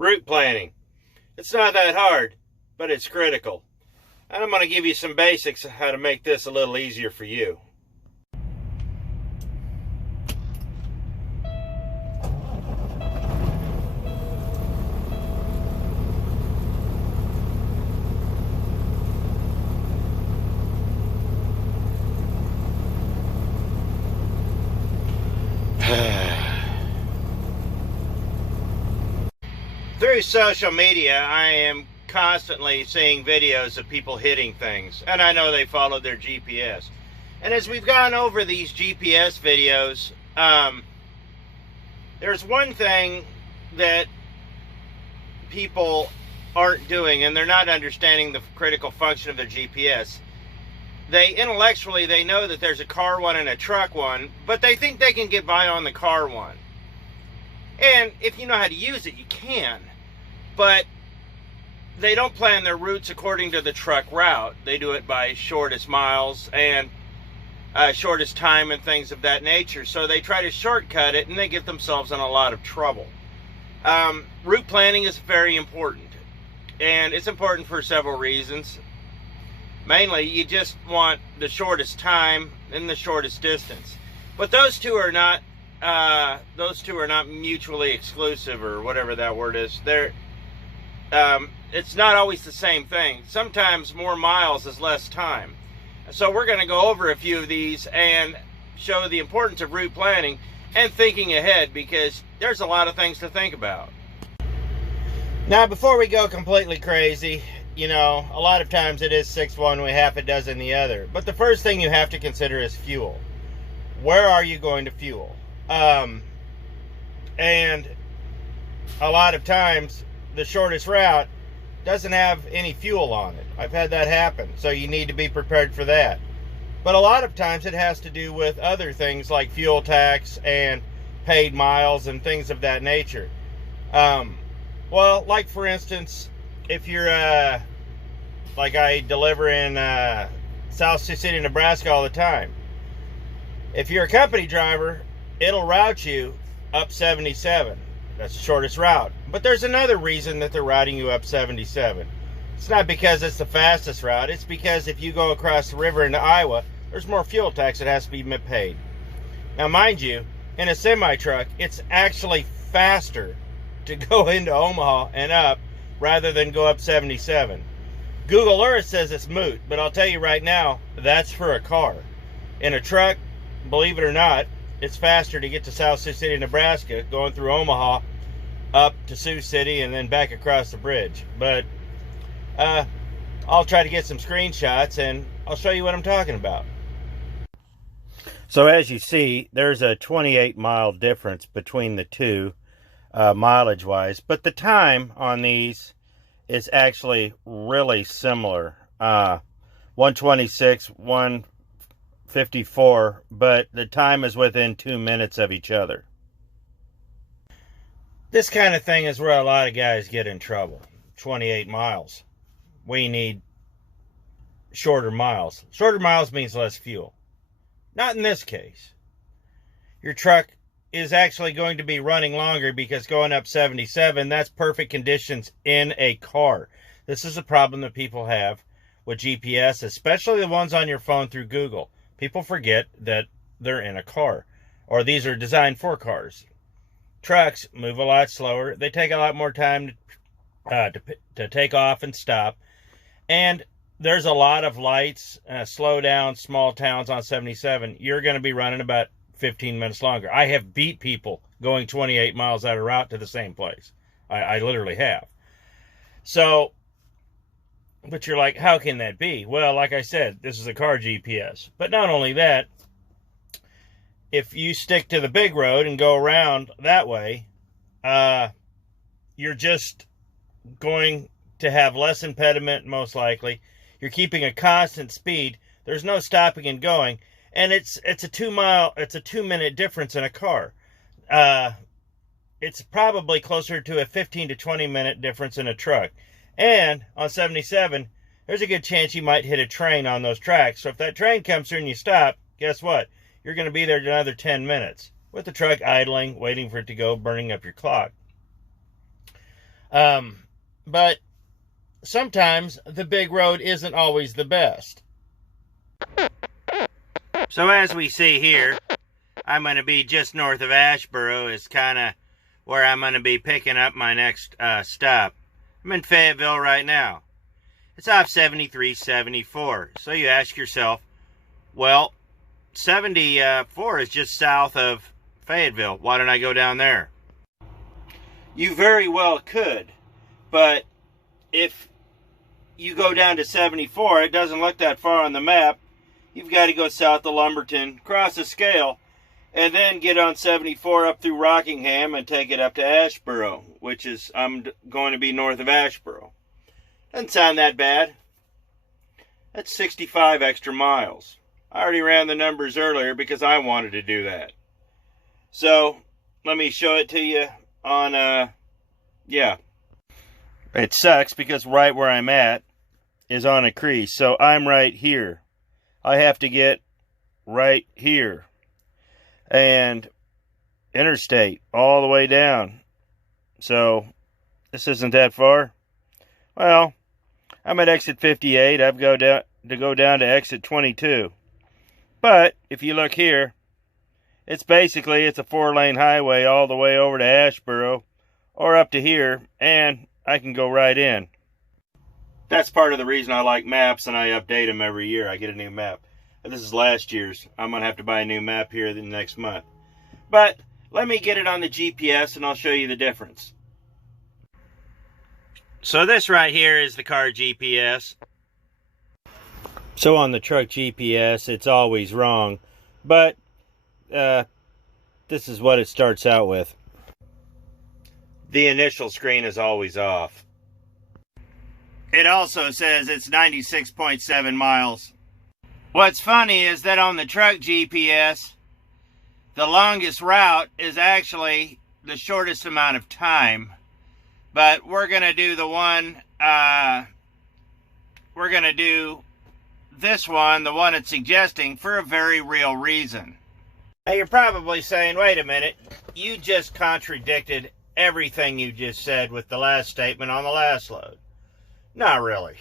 Route planning. It's not that hard, but it's critical. And I'm going to give you some basics of how to make this a little easier for you. Through social media, I am constantly seeing videos of people hitting things, and I know they follow their GPS. And as we've gone over these GPS videos, there's one thing that people aren't doing, and they're not understanding the critical function of their GPS. They intellectually, they know that there's a car one and a truck one, but they think they can get by on the car one. And if you know how to use it, you can. But they don't plan their routes according to the truck route. They do it by shortest miles and shortest time and things of that nature. So they try to shortcut it, and they get themselves in a lot of trouble. Route planning is very important. And it's important for several reasons. Mainly, you just want the shortest time and the shortest distance. But those two are not mutually exclusive, or whatever that word is. It's not always the same thing. Sometimes more miles is less time. So we're going to go over a few of these and show the importance of route planning and thinking ahead, because there's a lot of things to think about. Now, before we go completely crazy, you know, a lot of times it is 6 one way, half a dozen the other. But the first thing you have to consider is fuel. Where are you going to fuel? And a lot of times the shortest route doesn't have any fuel on it. I've had that happen, so you need to be prepared for that. But a lot of times it has to do with other things like fuel tax and paid miles and things of that nature. Well, like for instance, if you're like I deliver in South Sioux City, Nebraska all the time. If you're a company driver, it'll route you up 77. That's the shortest route. But there's another reason that they're routing you up 77. It's not because it's the fastest route. It's because if you go across the river into Iowa, there's more fuel tax that has to be paid. Now, mind you, in a semi-truck, it's actually faster to go into Omaha and up rather than go up 77. Google Earth says it's moot, but I'll tell you right now, that's for a car. In a truck, believe it or not, it's faster to get to South Sioux City, Nebraska, going through Omaha, up to Sioux City, and then back across the bridge. But I'll try to get some screenshots, and I'll show you what I'm talking about. So as you see, there's a 28-mile difference between the two, mileage-wise. But the time on these is actually really similar. 126, 154, but the time is within 2 minutes of each other. This kind of thing is where a lot of guys get in trouble. 28 miles. We need shorter miles. Shorter miles means less fuel. Not in this case. Your truck is actually going to be running longer because going up 77, that's perfect conditions in a car. This is a problem that people have with GPS, especially the ones on your phone through Google. People forget that they're in a car, or these are designed for cars. Trucks move a lot slower. They take a lot more time to take off and stop. And there's a lot of lights, slow down, small towns on 77. You're going to be running about 15 minutes longer. I have beat people going 28 miles out of route to the same place. I literally have. So, but you're like, how can that be? Well, like I said, this is a car GPS. But not only that, if you stick to the big road and go around that way, you're just going to have less impediment, most likely. You're keeping a constant speed. There's no stopping and going. And it's a 2-minute difference in a car. It's probably closer to a 15 to 20 minute difference in a truck. And on 77, there's a good chance you might hit a train on those tracks. So if that train comes through and you stop, guess what? You're going to be there another 10 minutes with the truck idling, waiting for it to go, burning up your clock. But sometimes the big road isn't always the best. So as we see here, I'm going to be just north of Asheboro is kind of where I'm going to be picking up my next stop. I'm in Fayetteville right now. It's off 7374. So you ask yourself, well, 74 is just south of Fayetteville. Why don't I go down there? You very well could, but if you go down to 74, it doesn't look that far on the map. You've got to go south of Lumberton, cross the scale, and then get on 74 up through Rockingham and take it up to Asheboro, which is, I'm going to be north of Asheboro. Doesn't sound that bad. That's 65 extra miles. I already ran the numbers earlier because I wanted to do that. So, let me show it to you on, yeah. It sucks because right where I'm at is on a crease. So, I'm right here. I have to get right here. And interstate all the way down. So, this isn't that far. Well, I'm at exit 58. I've got to go down to exit 22. But if you look here, it's a 4-lane highway all the way over to Asheboro or up to here, and I can go right in. That's part of the reason I like maps, and I update them every year. I get a new map. This is last year's. I'm going to have to buy a new map here the next month. But let me get it on the GPS, and I'll show you the difference. So this right here is the car GPS. So on the truck GPS, it's always wrong. But this is what it starts out with. The initial screen is always off. It also says it's 96.7 miles. What's funny is that on the truck GPS, the longest route is actually the shortest amount of time. But we're going to do the one, we're going to do this one, the one it's suggesting, for a very real reason. Now you're probably saying, wait a minute, you just contradicted everything you just said with the last statement on the last load. Not really.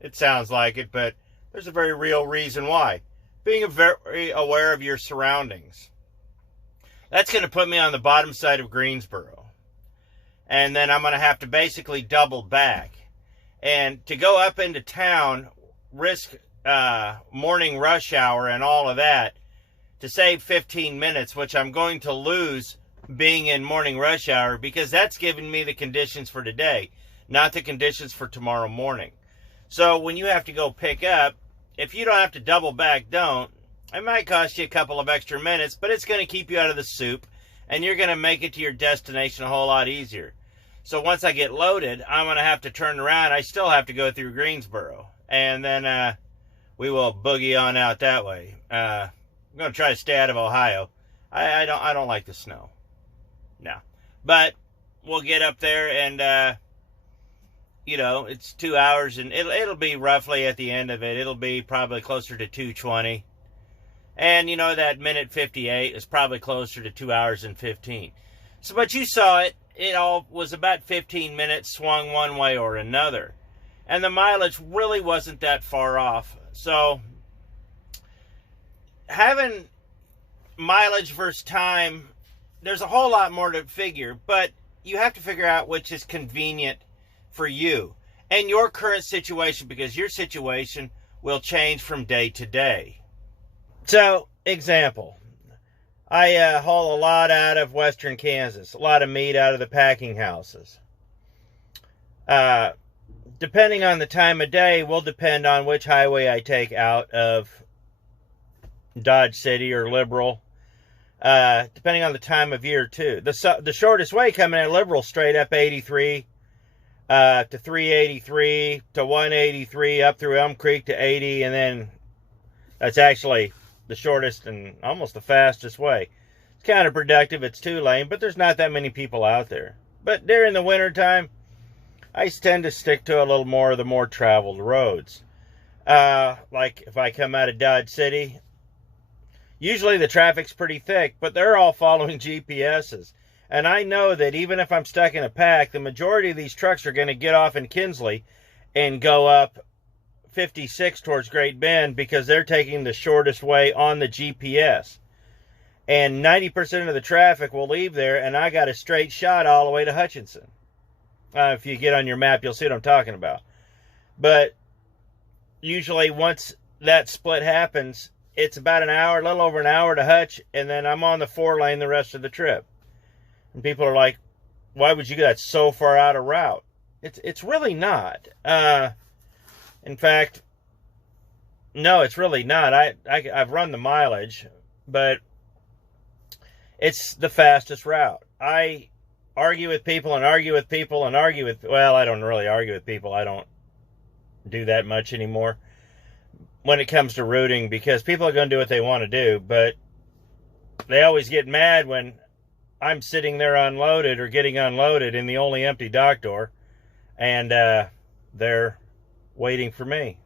It sounds like it, but there's a very real reason why. Being very aware of your surroundings. That's going to put me on the bottom side of Greensboro. And then I'm going to have to basically double back. And to go up into town, risk morning rush hour and all of that, to save 15 minutes, which I'm going to lose being in morning rush hour, because that's giving me the conditions for today, not the conditions for tomorrow morning. So when you have to go pick up, if you don't have to double back, don't. It might cost you a couple of extra minutes, but it's going to keep you out of the soup, and you're going to make it to your destination a whole lot easier. So once I get loaded, I'm going to have to turn around. I still have to go through Greensboro, and then we will boogie on out that way. I'm going to try to stay out of Ohio. I don't like the snow. No. But we'll get up there, and you know, it's 2 hours, and it'll be roughly at the end of it. It'll be probably closer to 2:20. And, you know, that minute 58 is probably closer to 2 hours and 15. So, but you saw it. It all was about 15 minutes swung one way or another. And the mileage really wasn't that far off. So, having mileage versus time, there's a whole lot more to figure. But you have to figure out which is convenient for you and your current situation, because your situation will change from day to day. So, example, I haul a lot out of western Kansas, a lot of meat out of the packing houses. Depending on the time of day will depend on which highway I take out of Dodge City or Liberal, depending on the time of year too. The shortest way coming at Liberal, straight up 83 to 383 to 183 up through Elm Creek to 80, and then that's actually the shortest and almost the fastest way. It's counterproductive, it's 2-lane, but there's not that many people out there. But during the wintertime, I tend to stick to a little more of the more traveled roads. Like if I come out of Dodge City, usually the traffic's pretty thick, but they're all following GPSs. And I know that even if I'm stuck in a pack, the majority of these trucks are going to get off in Kinsley and go up 56 towards Great Bend because they're taking the shortest way on the GPS. And 90% of the traffic will leave there, and I got a straight shot all the way to Hutchinson. If you get on your map, you'll see what I'm talking about. But usually once that split happens, it's about an hour, a little over an hour to Hutch, and then I'm on the 4-lane the rest of the trip. And people are like, why would you go that so far out of route? It's really not. In fact, no, it's really not. I've run the mileage, but it's the fastest route. I argue with people and argue with people and argue with, well, I don't really argue with people. I don't do that much anymore when it comes to routing, because people are going to do what they want to do, but they always get mad when I'm sitting there unloaded or getting unloaded in the only empty dock door, and they're waiting for me.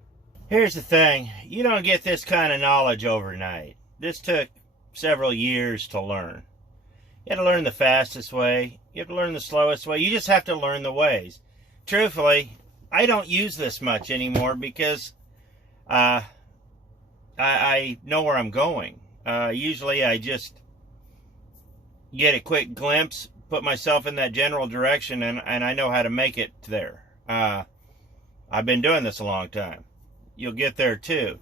Here's the thing. You don't get this kind of knowledge overnight. This took several years to learn. You have to learn the fastest way. You have to learn the slowest way. You just have to learn the ways. Truthfully, I don't use this much anymore because I know where I'm going. Usually I just get a quick glimpse, put myself in that general direction, and I know how to make it there. I've been doing this a long time. You'll get there too.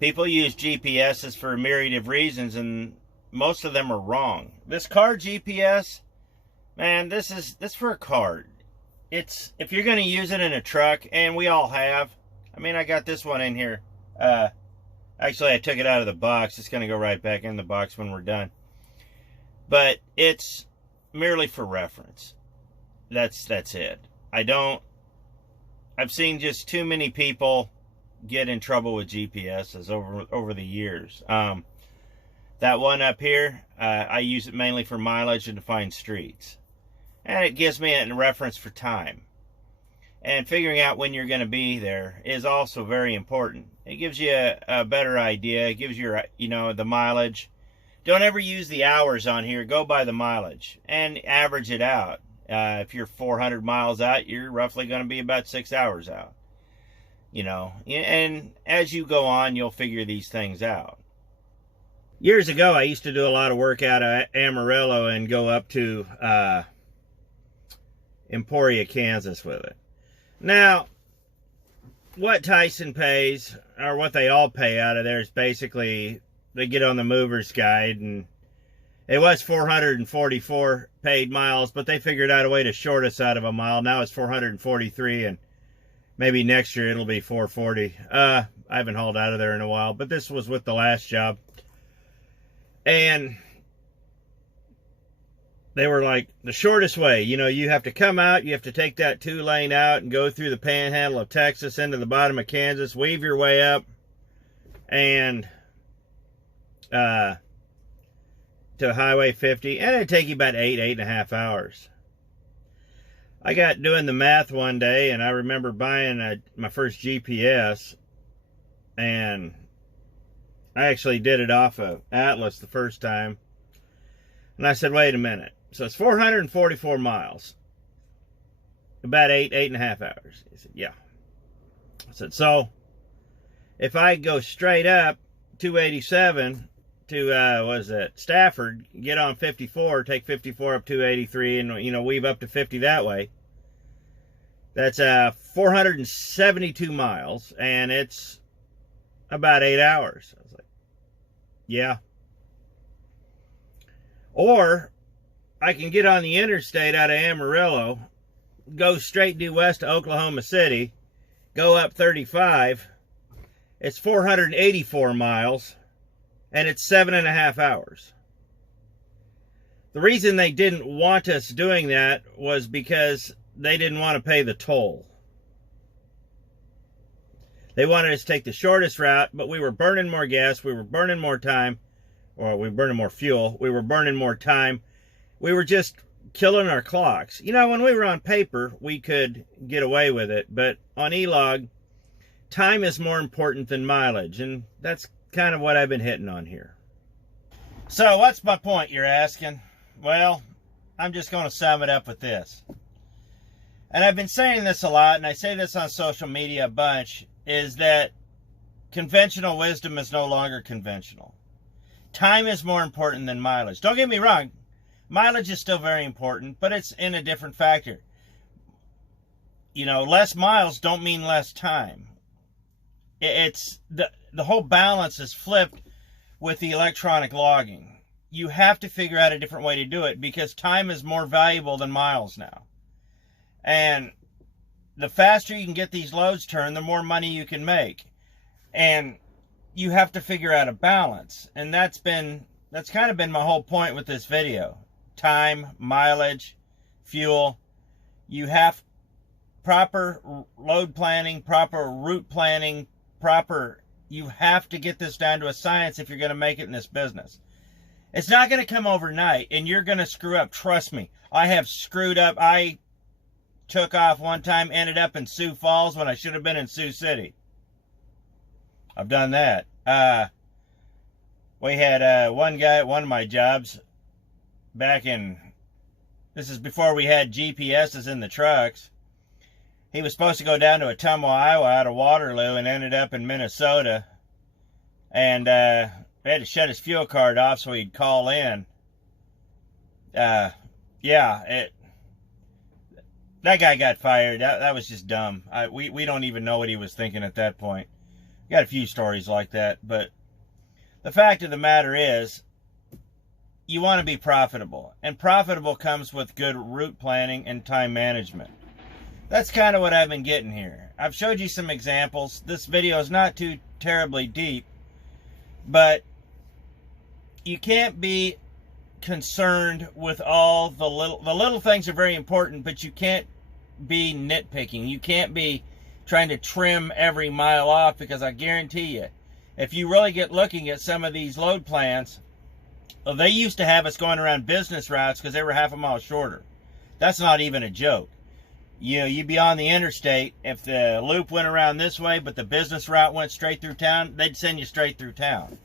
People use GPSs for a myriad of reasons, and most of them are wrong. This car GPS, man, this is for a car. It's, if you're going to use it in a truck, and we all have. I mean, I got this one in here. Actually, I took it out of the box. It's going to go right back in the box when we're done. But it's merely for reference. That's it. I've seen just too many people get in trouble with GPSs over the years. That one up here, I use it mainly for mileage and to find streets. And it gives me a reference for time. And figuring out when you're going to be there is also very important. It gives you a better idea. It gives you, the mileage. Don't ever use the hours on here. Go by the mileage and average it out. If you're 400 miles out, you're roughly going to be about 6 hours out. And as you go on, you'll figure these things out. Years ago, I used to do a lot of work out of Amarillo and go up to Emporia, Kansas with it. Now, what Tyson pays, or what they all pay out of there, is basically they get on the Mover's Guide, and it was 444 paid miles, but they figured out a way to short us out of a mile. Now it's 443, and maybe next year it'll be 440. I haven't hauled out of there in a while, but this was with the last job. And they were like, the shortest way, you have to come out, you have to take that 2-lane out and go through the panhandle of Texas into the bottom of Kansas, weave your way up, and to Highway 50, and it'd take you about 8.5 hours. I got doing the math one day, and I remember buying my first GPS, and I actually did it off of Atlas the first time. And I said, wait a minute. So it's 444 miles. About 8.5 hours. He said, yeah. I said, so if I go straight up 287 to, Stafford, get on 54, take 54 up 283 and, weave up to 50 that way. That's 472 miles, and it's about 8 hours. I was like, yeah. Or I can get on the interstate out of Amarillo, go straight due west to Oklahoma City, go up 35. It's 484 miles, and it's 7.5 hours. The reason they didn't want us doing that was because they didn't want to pay the toll. They wanted us to take the shortest route, but we were burning more gas, we were burning more time, or we were burning more fuel, we were burning more time. We were just killing our clocks. When we were on paper, we could get away with it, but on E-Log, time is more important than mileage, and that's kind of what I've been hitting on here. So what's my point, you're asking? Well, I'm just going to sum it up with this. And I've been saying this a lot, and I say this on social media a bunch, is that conventional wisdom is no longer conventional. Time is more important than mileage. Don't get me wrong. Mileage is still very important, but it's in a different factor. You know, less miles don't mean less time. It's the whole balance is flipped with the electronic logging. You have to figure out a different way to do it because time is more valuable than miles now. And the faster you can get these loads turned, the more money you can make. And you have to figure out a balance. And that's kind of been my whole point with this video. Time, mileage, fuel. You have proper load planning, proper route planning, you have to get this down to a science if you're going to make it in this business. It's not going to come overnight, and you're going to screw up. Trust me. I have screwed up. I took off one time, ended up in Sioux Falls when I should have been in Sioux City. I've done that. We had one guy at one of my jobs this is before we had GPSs in the trucks. He was supposed to go down to Ottumwa, Iowa out of Waterloo and ended up in Minnesota. And we had to shut his fuel card off so he'd call in. That guy got fired. That was just dumb. We don't even know what he was thinking at that point. Got a few stories like that. But the fact of the matter is, you want to be profitable. And profitable comes with good route planning and time management. That's kind of what I've been getting here. I've showed you some examples. This video is not too terribly deep, but you can't be concerned with all the little things are very important, but you can't be nitpicking. You can't be trying to trim every mile off, because I guarantee you, if you really get looking at some of these load plans, they used to have us going around business routes because they were half a mile shorter. That's not even a joke. You know, you'd be on the interstate. If the loop went around this way, but the business route went straight through town, they'd send you straight through town.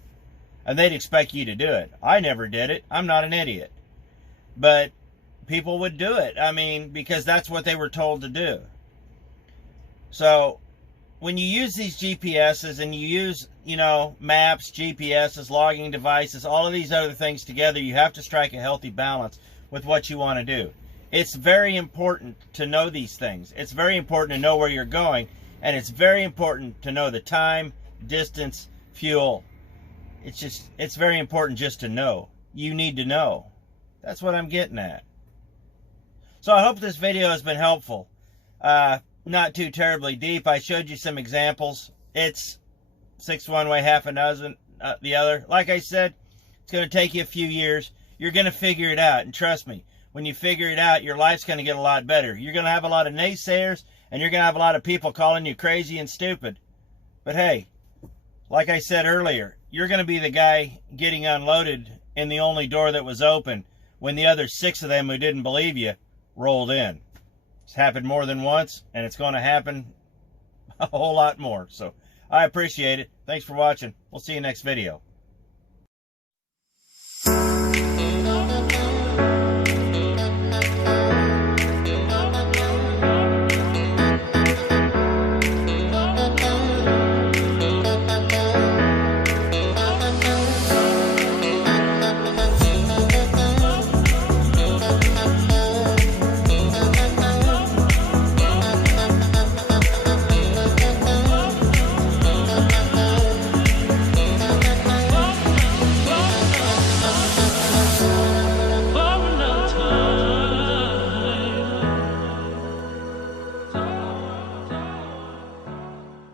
And they'd expect you to do it. I never did it. I'm not an idiot. But people would do it. I mean, because that's what they were told to do. So, when you use these GPSs and you use, you know, maps, GPSs, logging devices, all of these other things together, you have to strike a healthy balance with what you want to do. It's very important to know these things. It's very important to know where you're going. And it's very important to know the time, distance, fuel. It's very important just to know. You need to know. That's what I'm getting at. So I hope this video has been helpful. Not too terribly deep. I showed you some examples. It's 6 one way, half a dozen the other. Like I said, it's going to take you a few years. You're going to figure it out. And trust me, when you figure it out, your life's going to get a lot better. You're going to have a lot of naysayers, and you're going to have a lot of people calling you crazy and stupid. But hey, like I said earlier, you're going to be the guy getting unloaded in the only door that was open when the other 6 of them who didn't believe you rolled in. It's happened more than once, and it's going to happen a whole lot more. So I appreciate it. Thanks for watching. We'll see you next video.